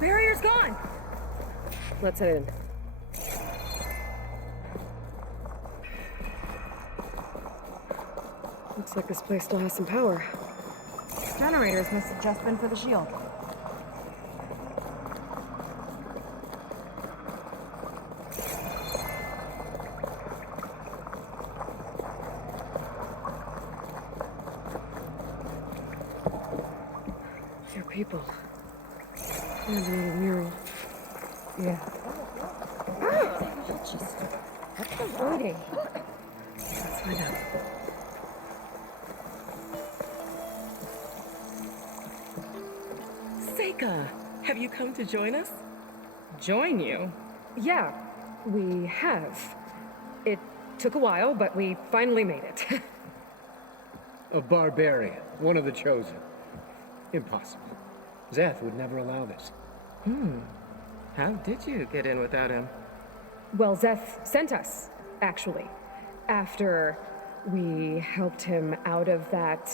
Barrier's gone! Let's head in. Looks like this place still has some power. Generators must have just been for the shield. They're people. And a little mural. Yeah. What's avoiding? Let's find out. Seika, have you come to join us? Join you? Yeah, we have. It took a while, but we finally made it. A barbarian, one of the chosen. Impossible. Zeth would never allow this. How did you get in without him? Well, Zeth sent us, actually. After we helped him out of that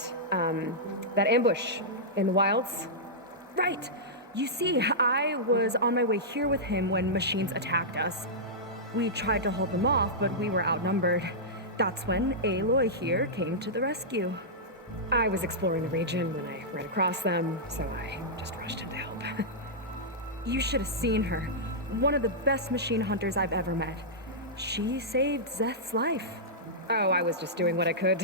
ambush in the wilds. Right! You see, I was on my way here with him when machines attacked us. We tried to hold them off, but we were outnumbered. That's when Aloy here came to the rescue. I was exploring the region when I ran across them, so I just rushed in to help. You should have seen her. One of the best machine hunters I've ever met. She saved Zeth's life. Oh, I was just doing what I could.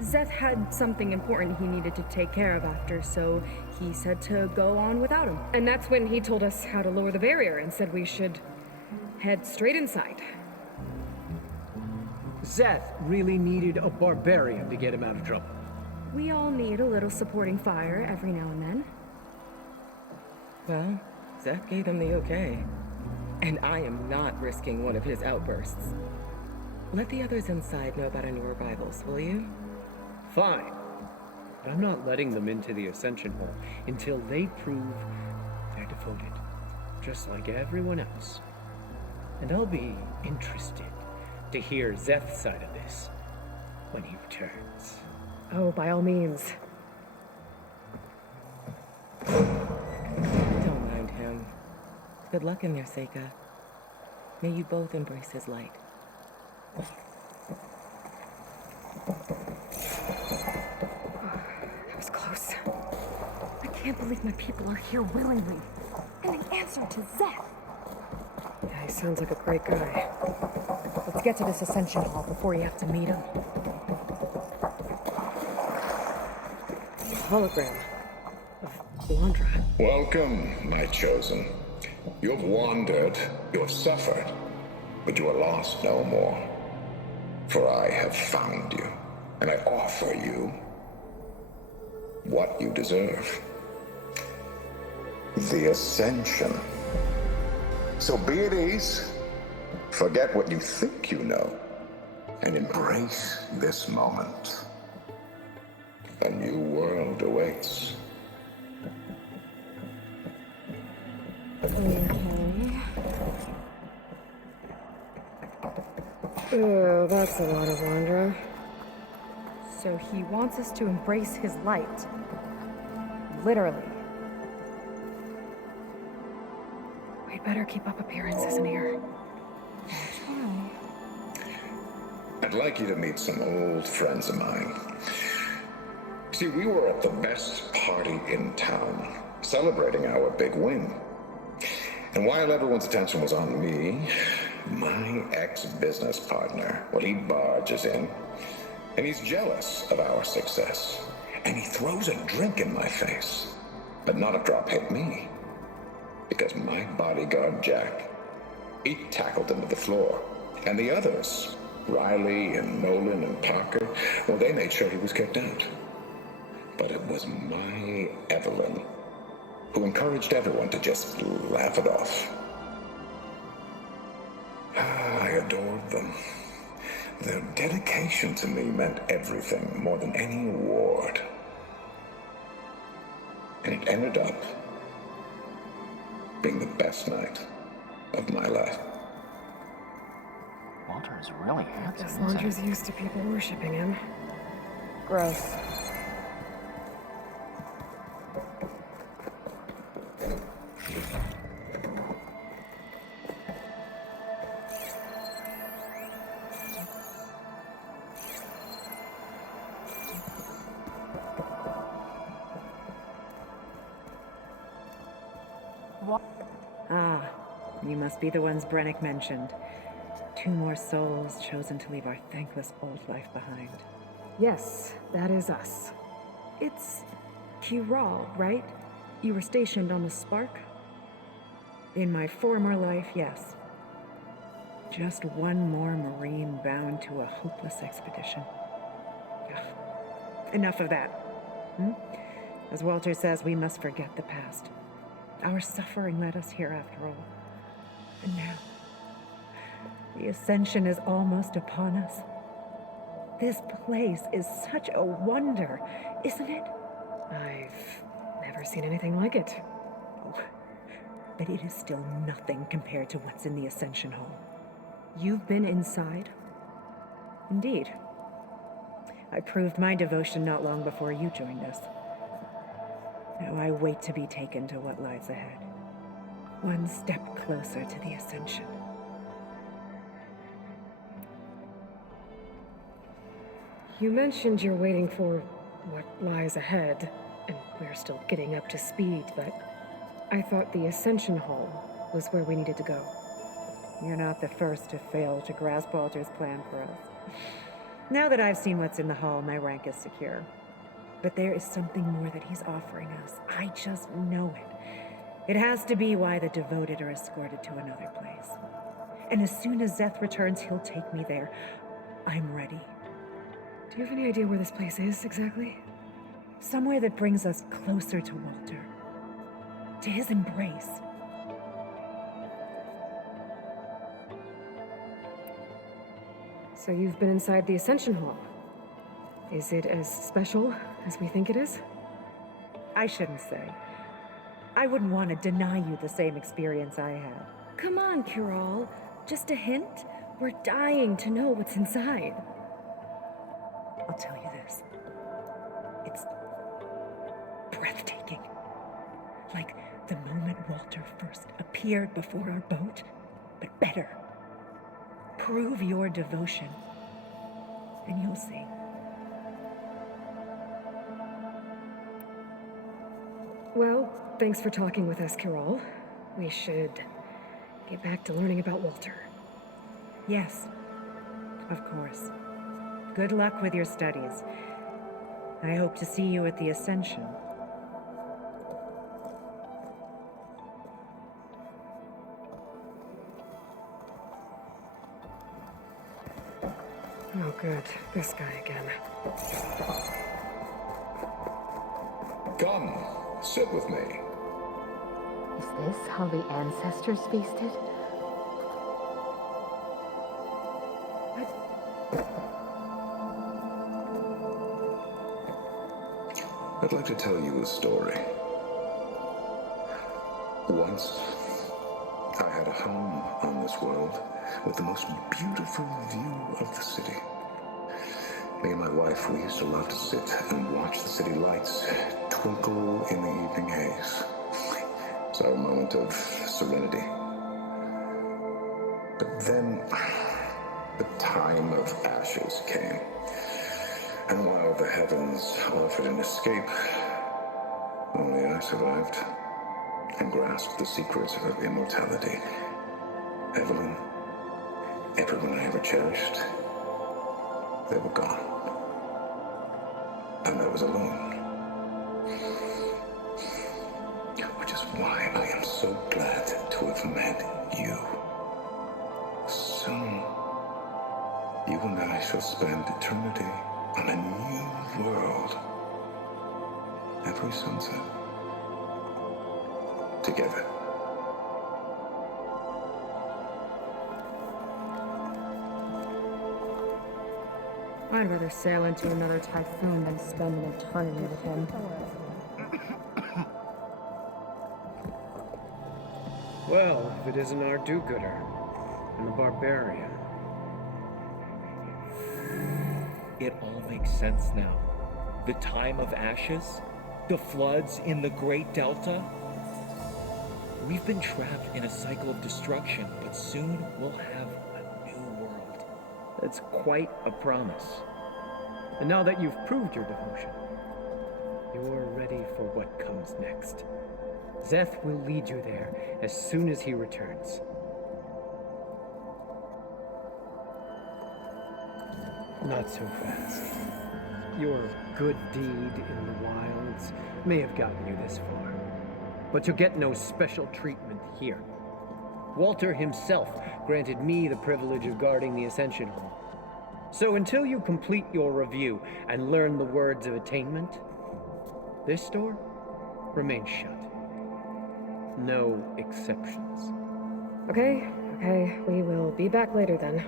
Zeth had something important he needed to take care of after, so he said to go on without him. And that's when he told us how to lower the barrier and said we should head straight inside. Zeth really needed a barbarian to get him out of trouble. We all need a little supporting fire every now and then. Well, Zeth gave him the okay. And I am not risking one of his outbursts. Let the others inside know about our new arrivals, will you? Fine. But I'm not letting them into the Ascension Hall until they prove they're devoted, just like everyone else. And I'll be interested to hear Zeth's side of this when he returns. Oh, by all means. Don't mind him. Good luck in there, Seika. May you both embrace his light. That was close. I can't believe my people are here willingly. And they answered to Zeth. Yeah, he sounds like a great guy. Let's get to this Ascension Hall before you have to meet him. Hologram of Landra. Welcome, my chosen. You have wandered, you have suffered, but you are lost no more. For I have found you, and I offer you what you deserve. The Ascension. So be at ease, forget what you think you know, and embrace this moment. A new world awaits. Okay. Oh, that's a lot of Landra. So he wants us to embrace his light. Literally. We'd better keep up appearances in here. I'd like you to meet some old friends of mine. See, we were at the best party in town, celebrating our big win. And while everyone's attention was on me, my ex-business partner, well, he barges in, and he's jealous of our success. And he throws a drink in my face, but not a drop hit me. Because my bodyguard, Jack, he tackled him to the floor. And the others, Riley and Nolan and Parker, well, they made sure he was kicked out. But it was my Evelyn who encouraged everyone to just laugh it off. I adored them. Their dedication to me meant everything, more than any award. And it ended up being the best night of my life. Walter is really handsome. Guess Landra's used to people worshipping him. Gross. Ah, you must be the ones Brennick mentioned. 2 more souls chosen to leave our thankless old life behind. Yes, that is us. It's Kiral, right? You were stationed on the Spark? In my former life, yes. Just one more Marine bound to a hopeless expedition. Ugh. Enough of that. As Walter says, we must forget the past. Our suffering led us here after all. And now, the ascension is almost upon us. This place is such a wonder, isn't it? I've never seen anything like it. But it is still nothing compared to what's in the Ascension Hall. You've been inside? Indeed. I proved my devotion not long before you joined us. Now I wait to be taken to what lies ahead. One step closer to the Ascension. You mentioned you're waiting for what lies ahead, and we're still getting up to speed, but I thought the Ascension Hall was where we needed to go. You're not the first to fail to grasp Walter's plan for us. Now that I've seen what's in the hall, my rank is secure. But there is something more that he's offering us. I just know it. It has to be why the devoted are escorted to another place. And as soon as Zeth returns, he'll take me there. I'm ready. Do you have any idea where this place is, exactly? Somewhere that brings us closer to Walter. To his embrace. So you've been inside the Ascension Hall. Is it as special as we think it is? I shouldn't say. I wouldn't want to deny you the same experience I had. Come on, Kiral. Just a hint? We're dying to know what's inside. I'll tell you this. It's breathtaking. Like the moment Walter first appeared before our boat, but better. Prove your devotion, and you'll see. Well, thanks for talking with us, Kiral. We should get back to learning about Walter. Yes, of course. Good luck with your studies. I hope to see you at the Ascension. Oh, good. This guy again. Come, sit with me. Is this how the ancestors feasted? I'd like to tell you a story. Once, I had a home on this world with the most beautiful view of the city. Me and my wife, we used to love to sit and watch the city lights twinkle in the evening haze. It's our moment of serenity. But then, the time of ashes came. And while the heavens offered an escape, only I survived and grasped the secrets of immortality. Evelyn, everyone I ever cherished, they were gone. And I was alone. Which is why I am so glad to have met you. Soon, you and I shall spend eternity on a new world. Every sunset. Together. I'd rather sail into another typhoon than spend an eternity with him. Well, if it isn't our do-gooder and the barbarian. It all makes sense now. The time of ashes, the floods in the Great Delta. We've been trapped in a cycle of destruction, but soon we'll have a new world. That's quite a promise. And now that you've proved your devotion, you're ready for what comes next. Zeth will lead you there as soon as he returns. Not so fast. Your good deed in the wilds may have gotten you this far, but you'll get no special treatment here. Walter himself granted me the privilege of guarding the Ascension Hall. So until you complete your review and learn the words of attainment, this door remains shut. No exceptions. Okay, we will be back later then.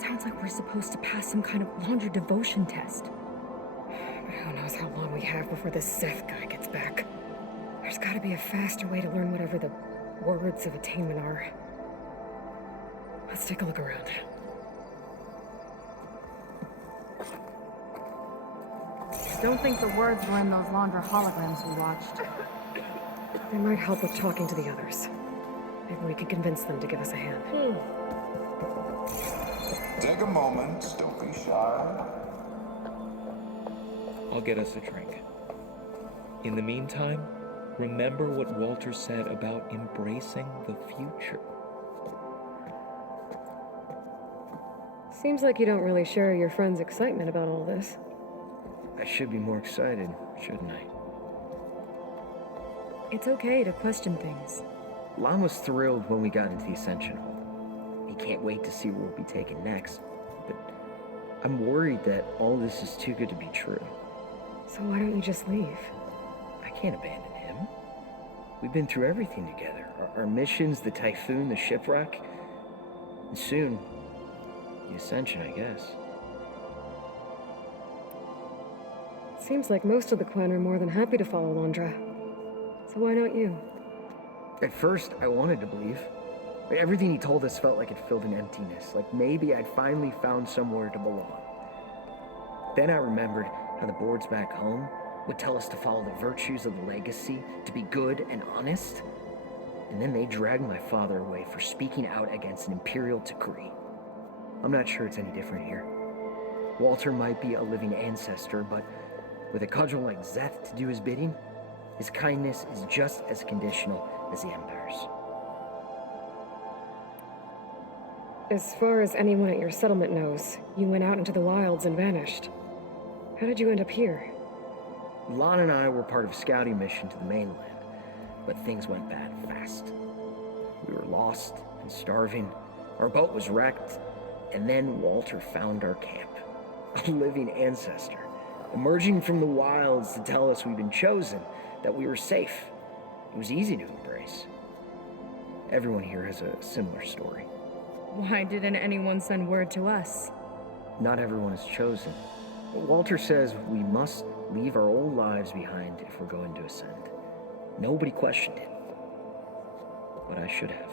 Sounds like we're supposed to pass some kind of laundry devotion test. But who knows how long we have before this Seth guy gets back. There's gotta be a faster way to learn whatever the words of attainment are. Let's take a look around. Don't think the words were in those laundry holograms we watched. They might help with talking to the others. Maybe we could convince them to give us a hand. Take a moment, don't be shy. I'll get us a drink. In the meantime, remember what Walter said about embracing the future. Seems like you don't really share your friend's excitement about all this. I should be more excited, shouldn't I? It's okay to question things. Lon was thrilled when we got into the Ascension Hall. He can't wait to see where we'll be taken next. But I'm worried that all this is too good to be true. So why don't you just leave? I can't abandon him. We've been through everything together. Our missions, the typhoon, the shipwreck. And soon, the Ascension, I guess. Seems like most of the clan are more than happy to follow Londra. So why not you? At first, I wanted to believe. But everything he told us felt like it filled an emptiness. Like maybe I'd finally found somewhere to belong. Then I remembered how the boards back home would tell us to follow the virtues of the legacy, to be good and honest. And then they dragged my father away for speaking out against an imperial decree. I'm not sure it's any different here. Walter might be a living ancestor, but with a cudgel like Zeth to do his bidding, his kindness is just as conditional as the Empire's. As far as anyone at your settlement knows, you went out into the wilds and vanished. How did you end up here? Lon and I were part of a scouting mission to the mainland, but things went bad fast. We were lost and starving, our boat was wrecked, and then Walter found our camp. A living ancestor, emerging from the wilds to tell us we'd been chosen, that we were safe. It was easy to embrace. Everyone here has a similar story. Why didn't anyone send word to us? Not everyone is chosen. Walter says we must leave our old lives behind if we're going to ascend. Nobody questioned it. But I should have.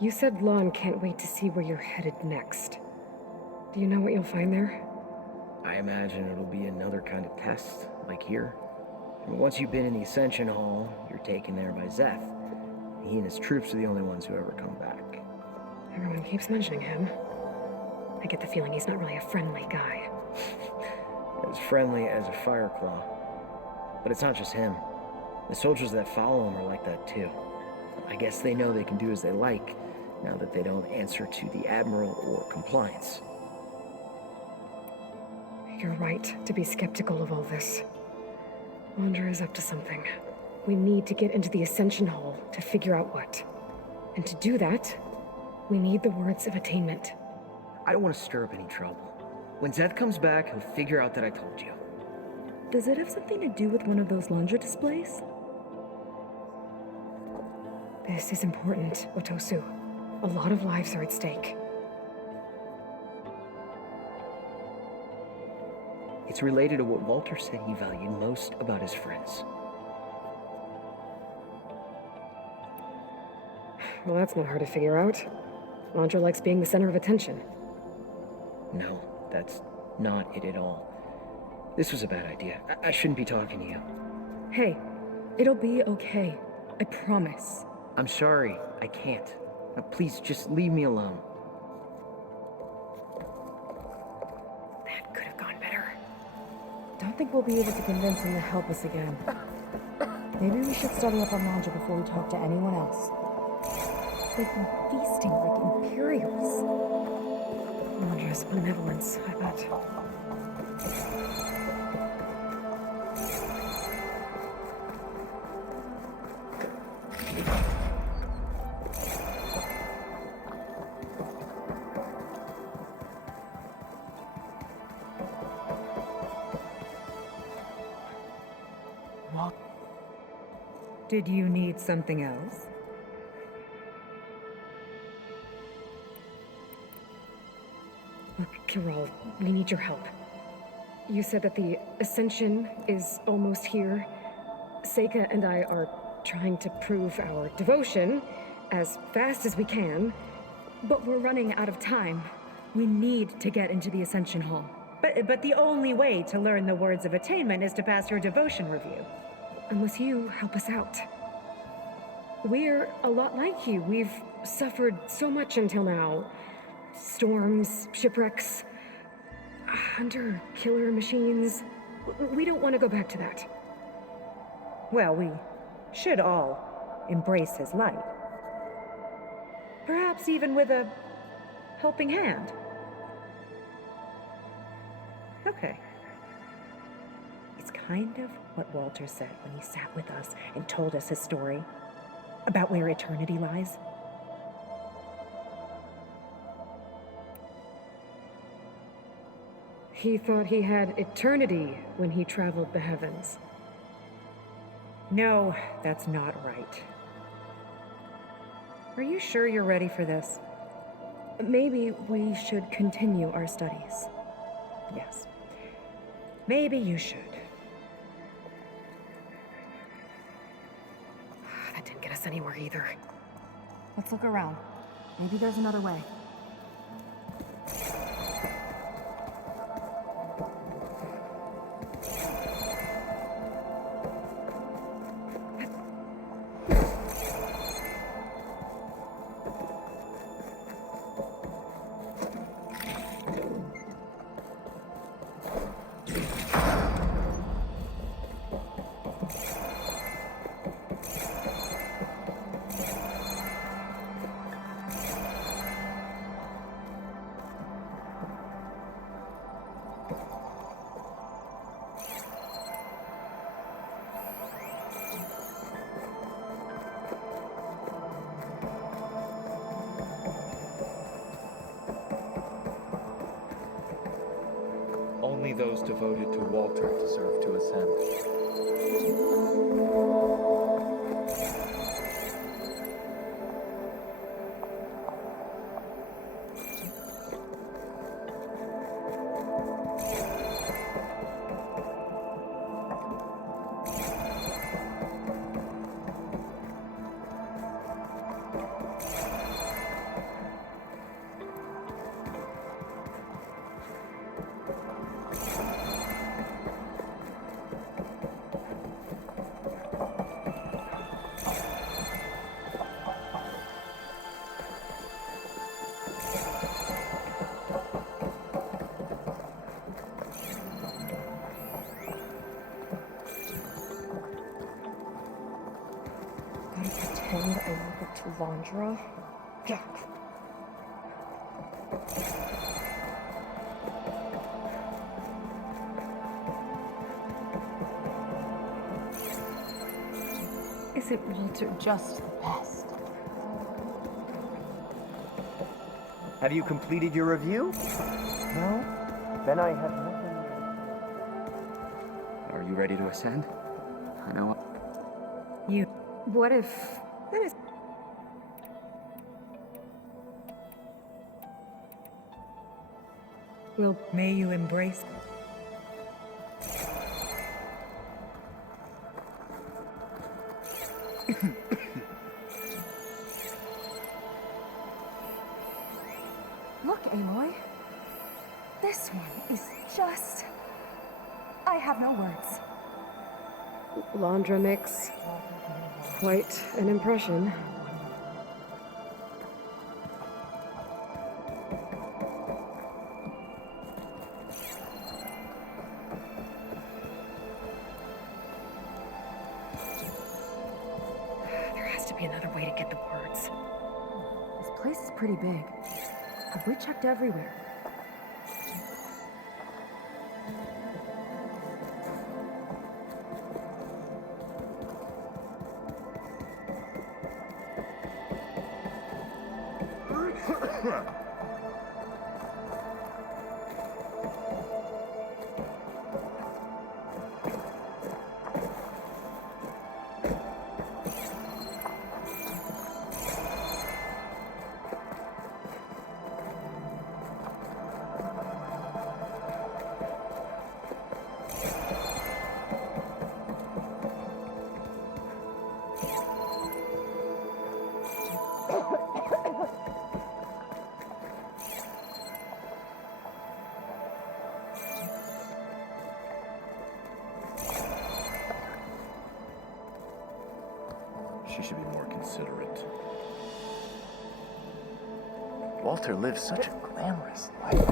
You said Lon can't wait to see where you're headed next. Do you know what you'll find there? I imagine it'll be another kind of test, like here. And once you've been in the Ascension Hall, you're taken there by Zeth. He and his troops are the only ones who ever come back. Everyone keeps mentioning him. I get the feeling he's not really a friendly guy. As friendly as a fireclaw. But it's not just him. The soldiers that follow him are like that too. I guess they know they can do as they like, now that they don't answer to the Admiral or compliance. You're right to be skeptical of all this. Londra is up to something. We need to get into the Ascension Hall to figure out what. And to do that, we need the words of attainment. I don't want to stir up any trouble. When Zeth comes back, he'll figure out that I told you. Does it have something to do with one of those laundry displays? This is important, Otosu. A lot of lives are at stake. It's related to what Walter said he valued most about his friends. Well, that's not hard to figure out. Landra likes being the center of attention. No, that's not it at all. This was a bad idea. I shouldn't be talking to you. Hey, it'll be okay. I promise. I'm sorry, I can't. Please, just leave me alone. That could have gone better. Don't think we'll be able to convince him to help us again. Maybe we should study up on Landra before we talk to anyone else. They've been feasting like Imperials. Landra's benevolence, I bet. Did you need something else? Look, Kirol, we need your help. You said that the Ascension is almost here. Seika and I are trying to prove our devotion as fast as we can. But we're running out of time. We need to get into the Ascension Hall. But the only way to learn the words of attainment is to pass your devotion review. Unless you help us out. We're a lot like you. We've suffered so much until now. Storms, shipwrecks, hunter killer machines. We don't want to go back to that. Well, we should all embrace his light. Perhaps even with a helping hand. Okay. It's kind of what Walter said when he sat with us and told us his story about where eternity lies. He thought he had eternity when he traveled the heavens. No, that's not right. Are you sure you're ready for this? Maybe we should continue our studies. Yes. Maybe you should. That didn't get us anywhere either. Let's look around. Maybe there's another way. Only those devoted to Walter deserve to ascend. Gotta pretend I woke up to Landra. Yuck. Isn't Walter Just the best. Have you completed your review? No? Then I have nothing. Are you ready to ascend? I know. You. What if... That is. Well, May you embrace. Aloy. This one is just... I have no words. Landra makes quite an impression. There has to be another way to get the words. This place is pretty big. Have we checked everywhere? She should be more considerate. Walter lives such a glamorous life.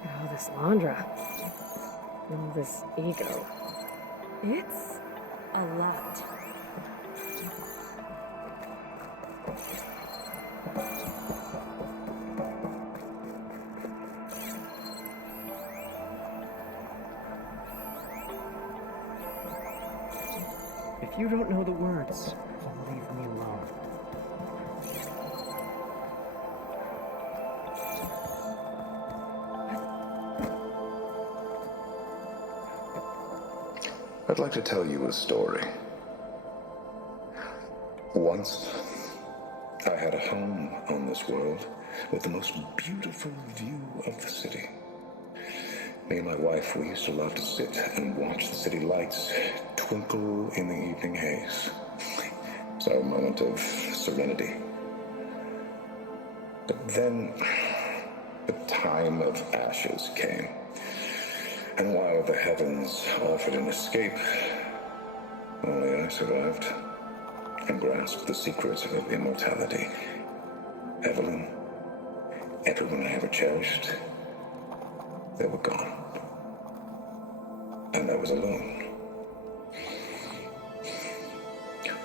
Oh, this Landra. Oh, this ego. It's a lot. If you don't know the words, leave me alone. I'd like to tell you a story. Once, I had a home on this world with the most beautiful view of the city. Me and my wife, we used to love to sit and watch the city lights twinkle in the evening haze. It's our moment of serenity. But then, the time of ashes came. And while the heavens offered an escape, only I survived and grasped the secrets of immortality. Evelyn, everyone I ever cherished, they were gone. And I was alone.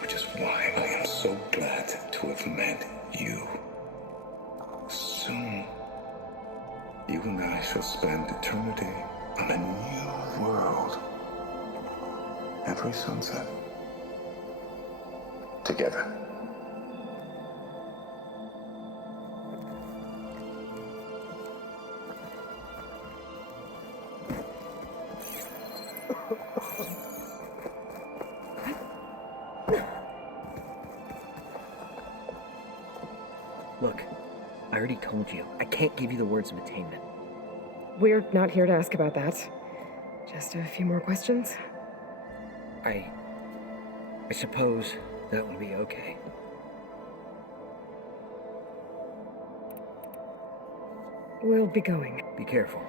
Which is why I am so glad to have met you. Soon, you and I shall spend eternity on a new world. Every sunset. Together. Look, I already told you, I can't give you the words of attainment. We're not here to ask about that. Just a few more questions. I suppose that would be okay. We'll be going. Be careful.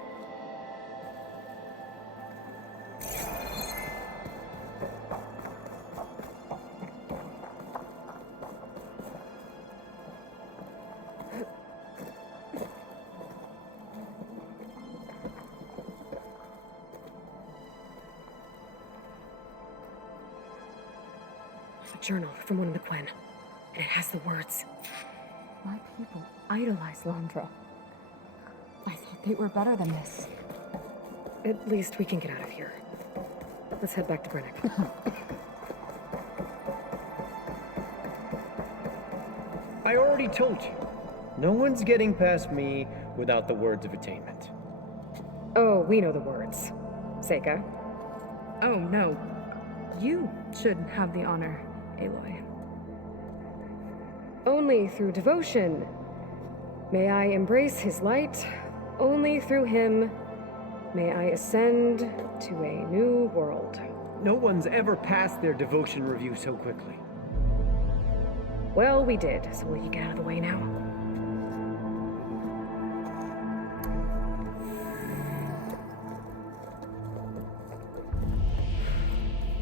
A journal from one of the Quen. And it has the words. My people idolize Londra. I thought they were better than this. At least we can get out of here. Let's head back to Brennick. I already told you. No one's getting past me without the words of attainment. Oh, we know the words. Seika. Oh, no. You should have the honor, Aloy. Only through devotion may I embrace his light. Only through him may I ascend to a new world. No one's ever passed their devotion review so quickly. Well, we did, so will you get out of the way now?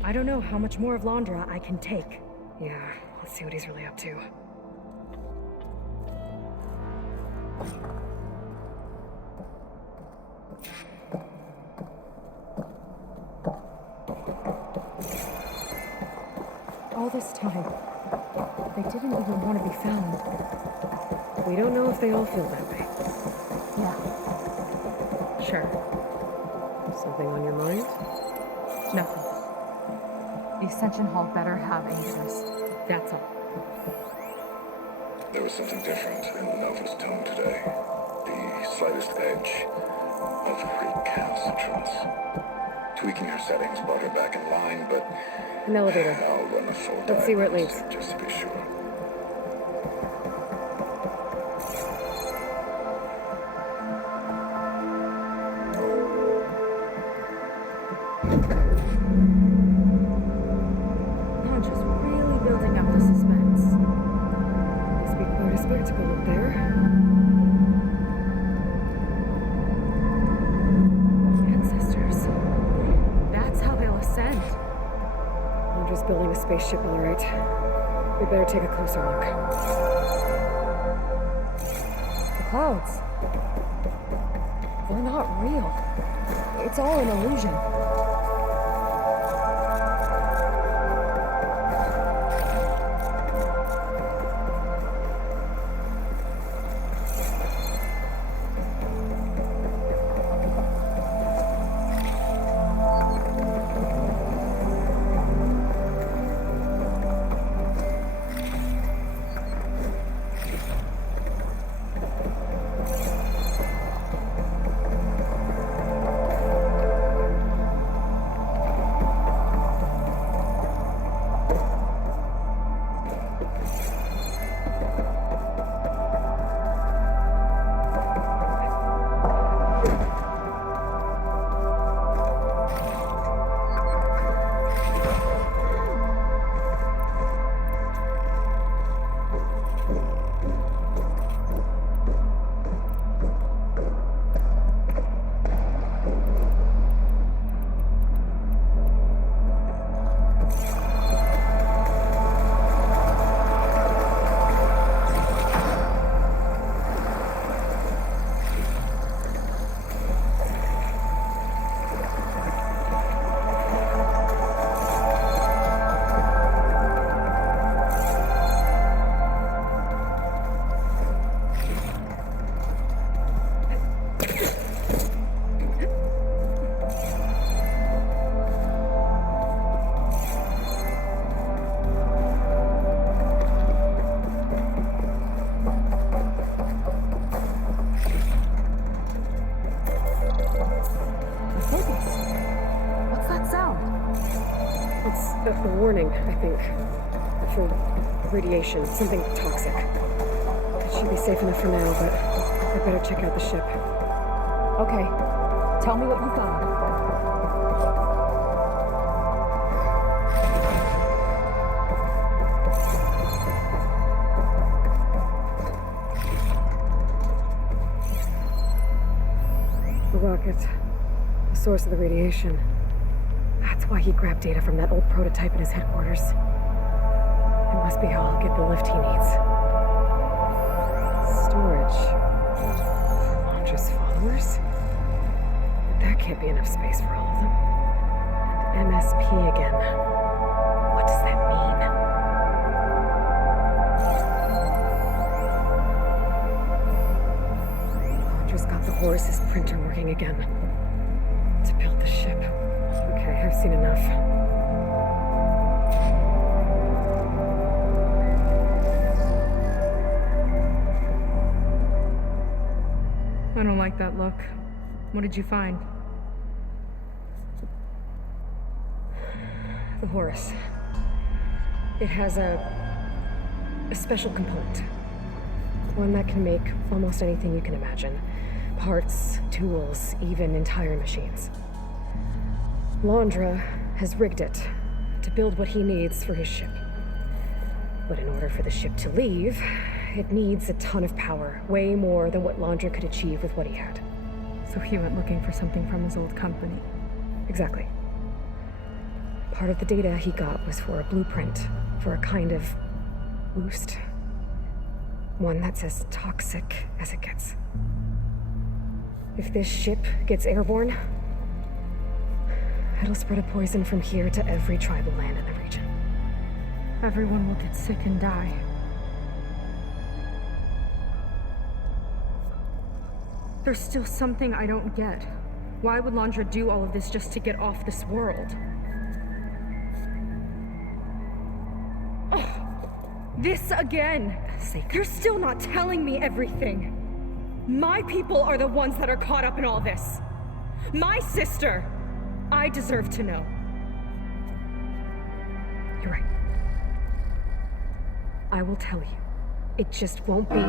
I don't know how much more of Londra I can take. Yeah, let's see what he's really up to. All this time, they didn't even want to be found. We don't know if they all feel that way. Yeah. Sure. Something on your mind? Nothing. The Ascension Hall better have answers. That's all. There was something different in Nova's tone today. The slightest edge of recalcitrance. Tweaking her settings brought her back in line, but An elevator. I'll run a full Let's see where it leads. diagnostic just to be sure. You're just really building up the suspense. Must be quite a spectacle up there. Ancestors. That's how they'll ascend. I'm just building a spaceship, all right. We better take a closer look. The clouds. They're not real. It's all an illusion. A warning, I think. For radiation, something toxic. It should be safe enough for now, but I better check out the ship. Okay. Tell me what you found. The rocket. The source of the radiation. That's why he grabbed data from that old prototype in his headquarters. It must be how I'll get the lift he needs. Storage. For Londra's followers? But that can't be enough space for all of them. And MSP again. What does that mean? got the Horus's printer working again. To build the ship. Okay, I've seen enough. I don't like that look. What did you find? The Horus. It has a special component. One that can make almost anything you can imagine. Parts, tools, even entire machines. Laundra has rigged it to build what he needs for his ship. But in order for the ship to leave, it needs a ton of power, way more than what Laundra could achieve with what he had. So he went looking for something from his old company. Exactly. Part of the data he got was for a blueprint for a kind of boost. One that's as toxic as it gets. If this ship gets airborne, it'll spread a poison from here to every tribal land in the region. Everyone will get sick and die. There's still something I don't get. Why would Laundra do all of this just to get off this world? This again! You're still not telling me everything! My people are the ones that are caught up in all this! My sister! I deserve to know. You're right. I will tell you. It just won't be...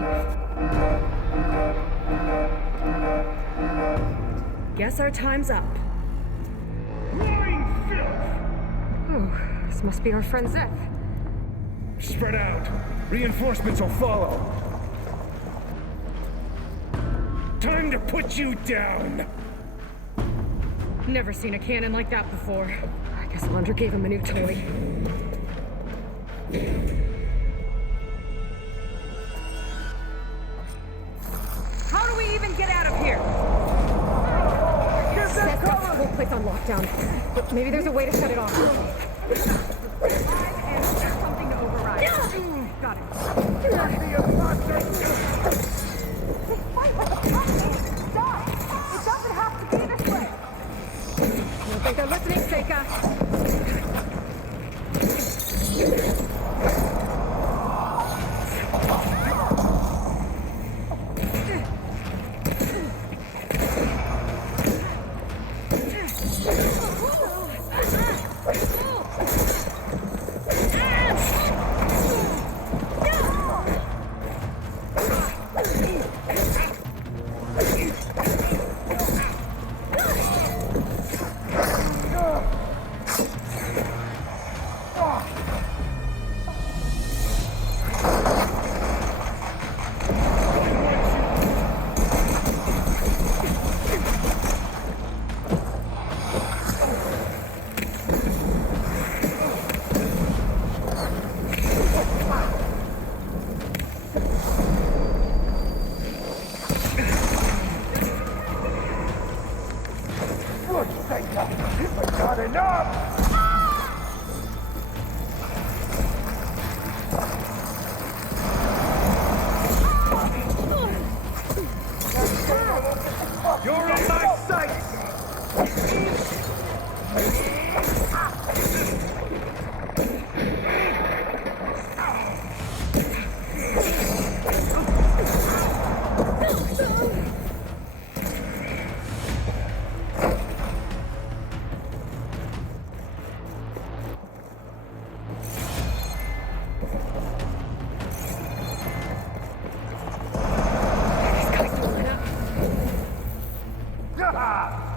Guess our time's up. Lying filth! Oh, this must be our friend Zeth. Spread out. Reinforcements will follow. Time to put you down. Never seen a cannon like that before. I guess Laundra gave him a new toy. How do we even get out of here? Zeth got the whole place on lockdown. But maybe there's a way to shut it off. Something to override. Got it. Stop! It doesn't have to be this way. I don't think they're listening, Seika.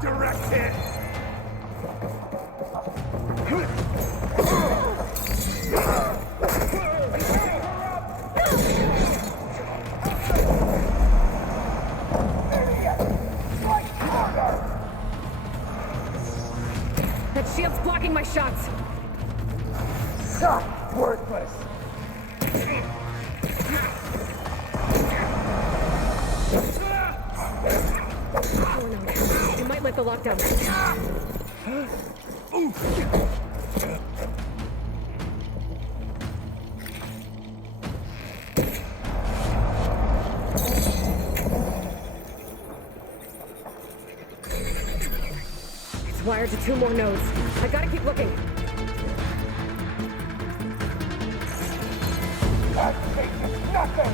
Direct hit! That shield's blocking my shots. Worthless! Oh no, it might let the lockdown. wired to 2 more nodes. I gotta keep looking. That thing is nothing!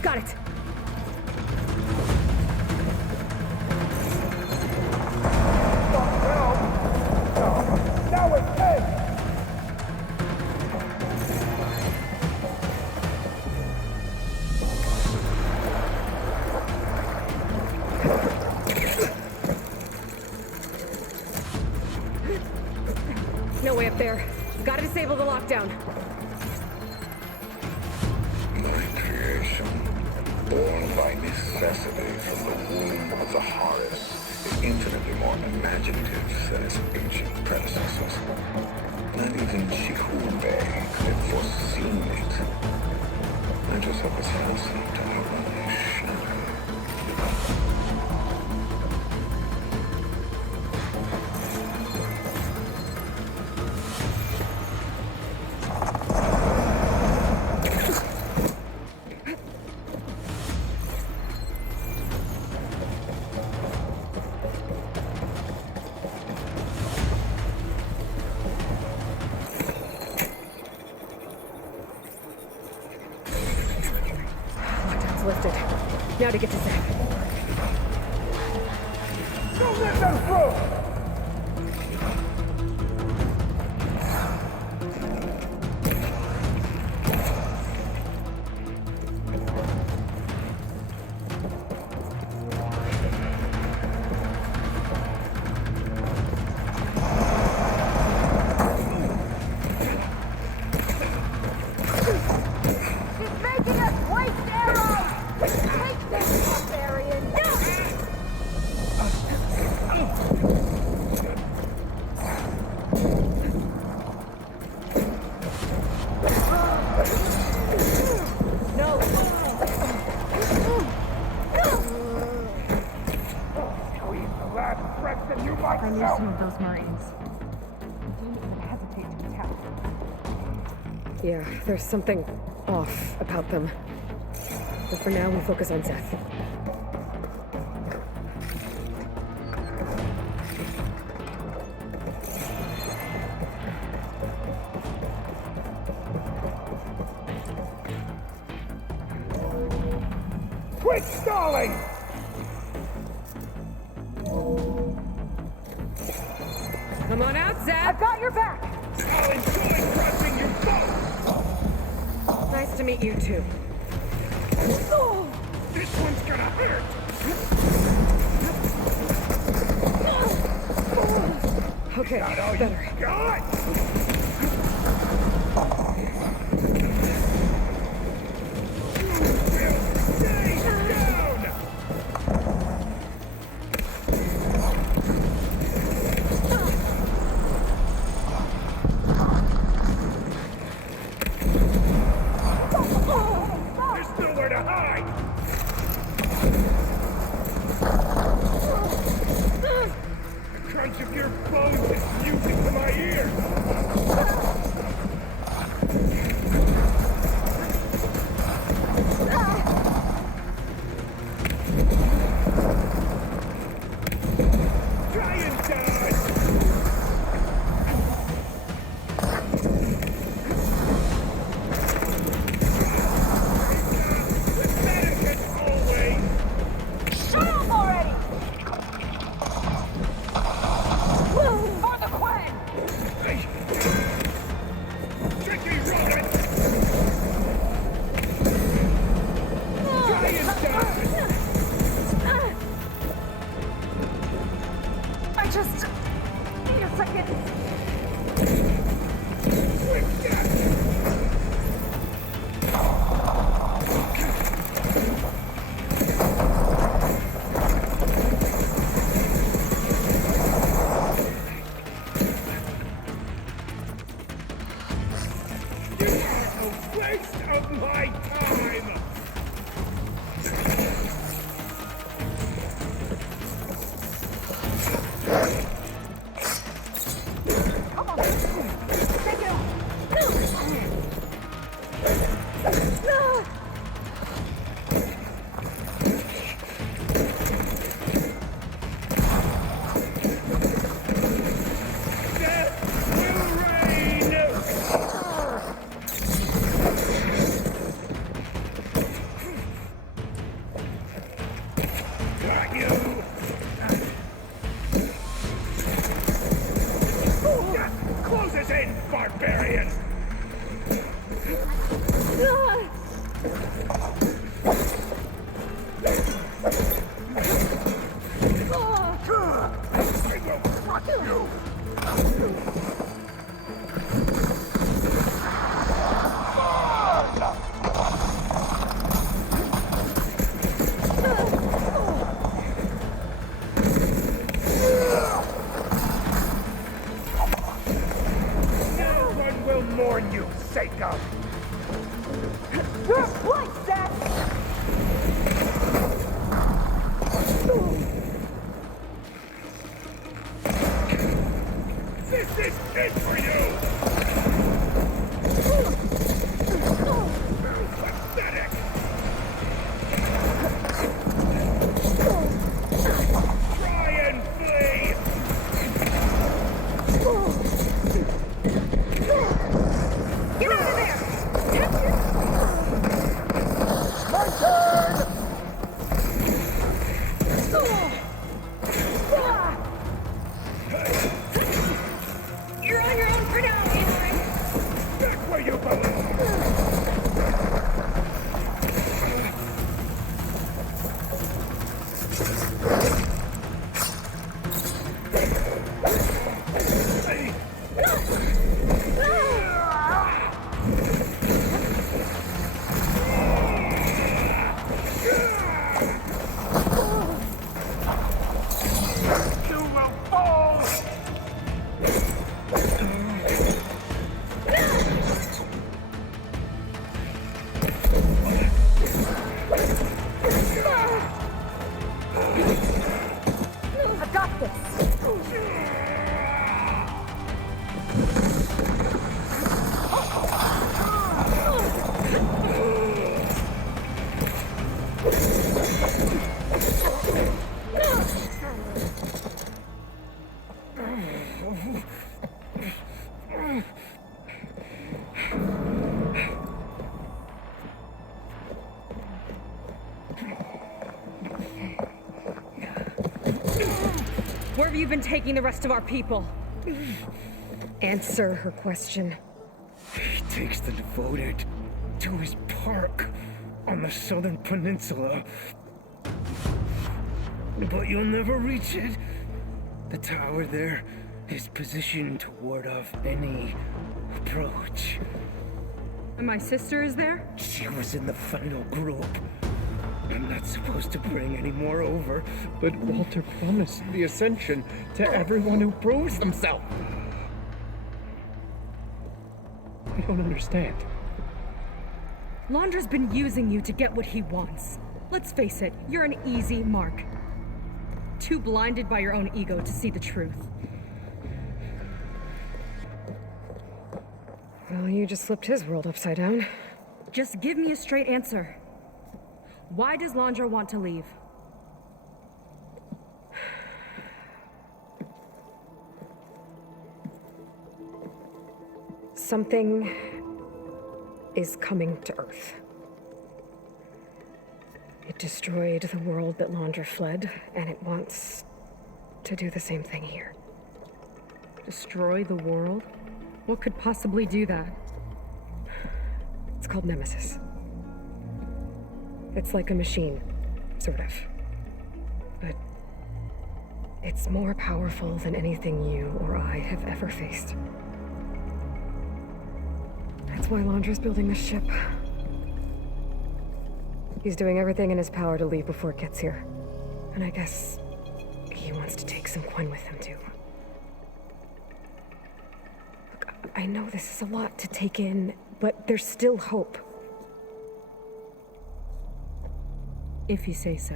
Got it. Now it's dead! No way up there. Gotta disable the lockdown. My creation, born by necessity from the womb of the Horus, is infinitely more imaginative than its ancient predecessors. Not even Chikube could have foreseen it. I just hope it's fast enough to outrun my shadow. Lifted. Now to get to Zach. Don't let them through! I knew some of those Marines. Don't even hesitate to attack. Yeah, there's something off about them. But for now, we focus on Seth. Quit stalling! Come on out, Zach! I've got your back! I'll enjoy crushing your boat! Nice to meet you, too. This one's gonna hurt! Okay, Not all better. you got! Stay down! There's nowhere to hide! The crunch of your bones is music to my ears! No one will mourn you, Seiko! Like that! This is it for you! Pathetic! Try and flee! Get out of there! My turn! You're on your own for now, Aloy! Back where you belong! You will fall! I got this! Where have you been taking the rest of our people? Answer her question. He takes the devoted to his park on the southern peninsula. But you'll never reach it. The tower there is positioned to ward off any approach. And my sister is there? She was in the final group. I'm not supposed to bring any more over. But Walter promised the Ascension to everyone who proves themselves. I don't understand. Londra's been using you to get what he wants. Let's face it, you're an easy mark. Too blinded by your own ego to see the truth. Well, you just flipped his world upside down. Just give me a straight answer. Why does Londra want to leave? Something is coming to Earth. It destroyed the world that Londra fled, and it wants to do the same thing here. Destroy the world? What could possibly do that? It's called Nemesis. It's like a machine, sort of. But it's more powerful than anything you or I have ever faced. That's why Londra's building this ship. He's doing everything in his power to leave before it gets here. And I guess he wants to take some Quen with him, too. Look, I know this is a lot to take in, but there's still hope. If you say so.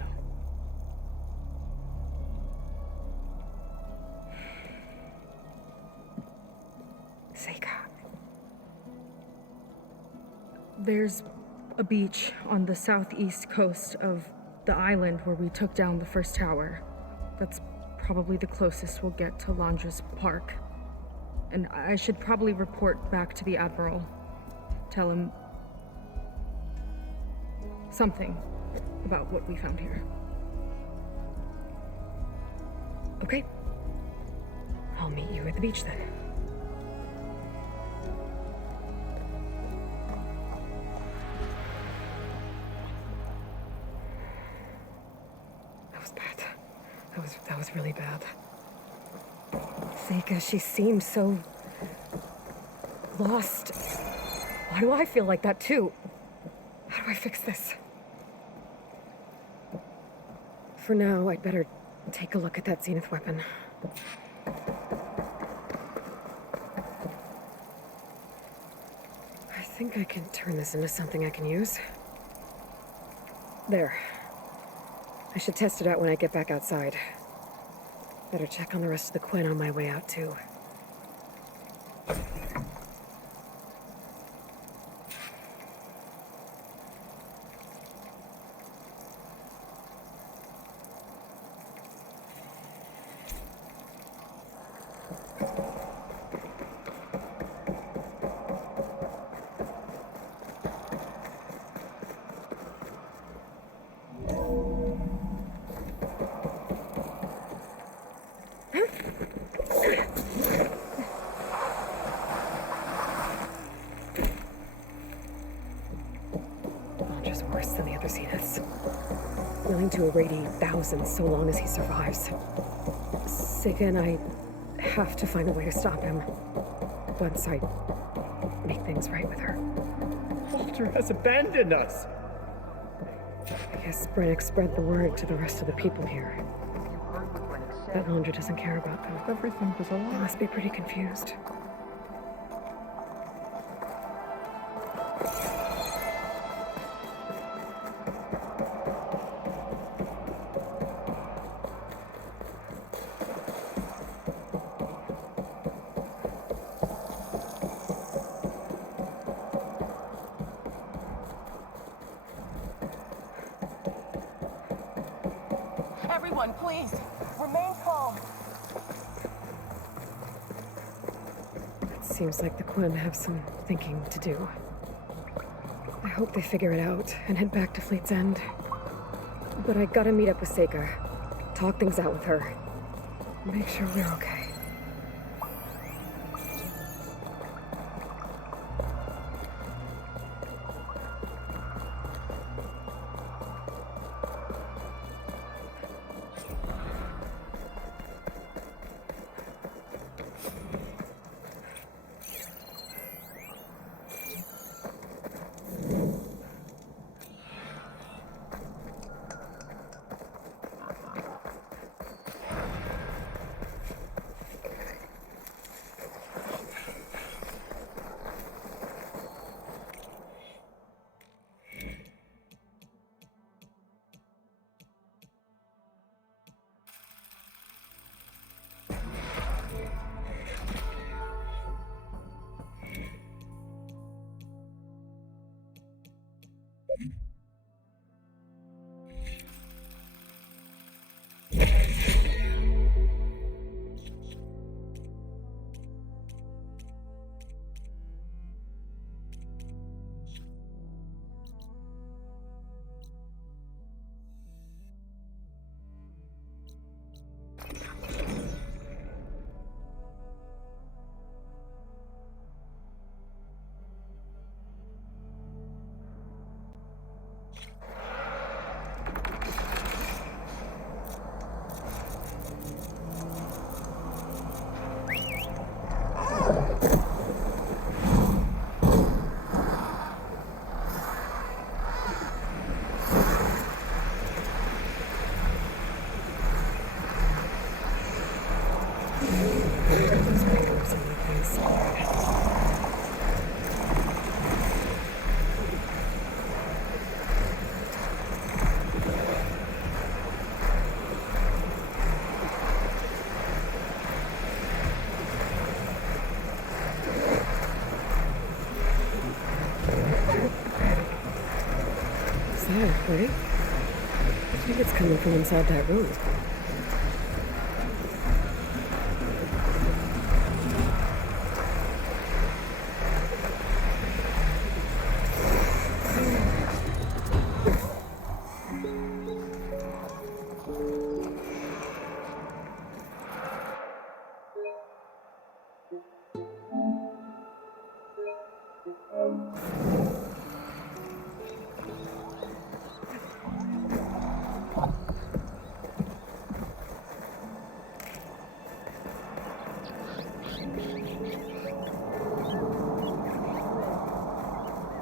Seika. There's a beach on the southeast coast of the island where we took down the first tower. That's probably the closest we'll get to Londra's park. And I should probably report back to the Admiral. Tell him something about what we found here. Okay. I'll meet you at the beach then. That was bad. That was really bad. Seika, she seemed so lost. Why do I feel like that too? How do I fix this? For now, I'd better take a look at that Zenith weapon. I think I can turn this into something I can use. There. I should test it out when I get back outside. Better check on the rest of the Quinn on my way out, too. Launcher's worse than the other Zeniths. Willing to irradiate thousands so long as he survives. Seika and I have to find a way to stop him. Once I make things right with her. Walter has abandoned us! I guess Brennick spread the word to the rest of the people here. That Laundra doesn't care about them. Everything was a They lie. must be pretty confused. Everyone, please, remain calm. It seems like the Quinn have some thinking to do. I hope they figure it out and head back to Fleet's End. But I gotta meet up with Seika, talk things out with her, make sure we're okay. Right? I think it's coming from inside that room.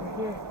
We're here.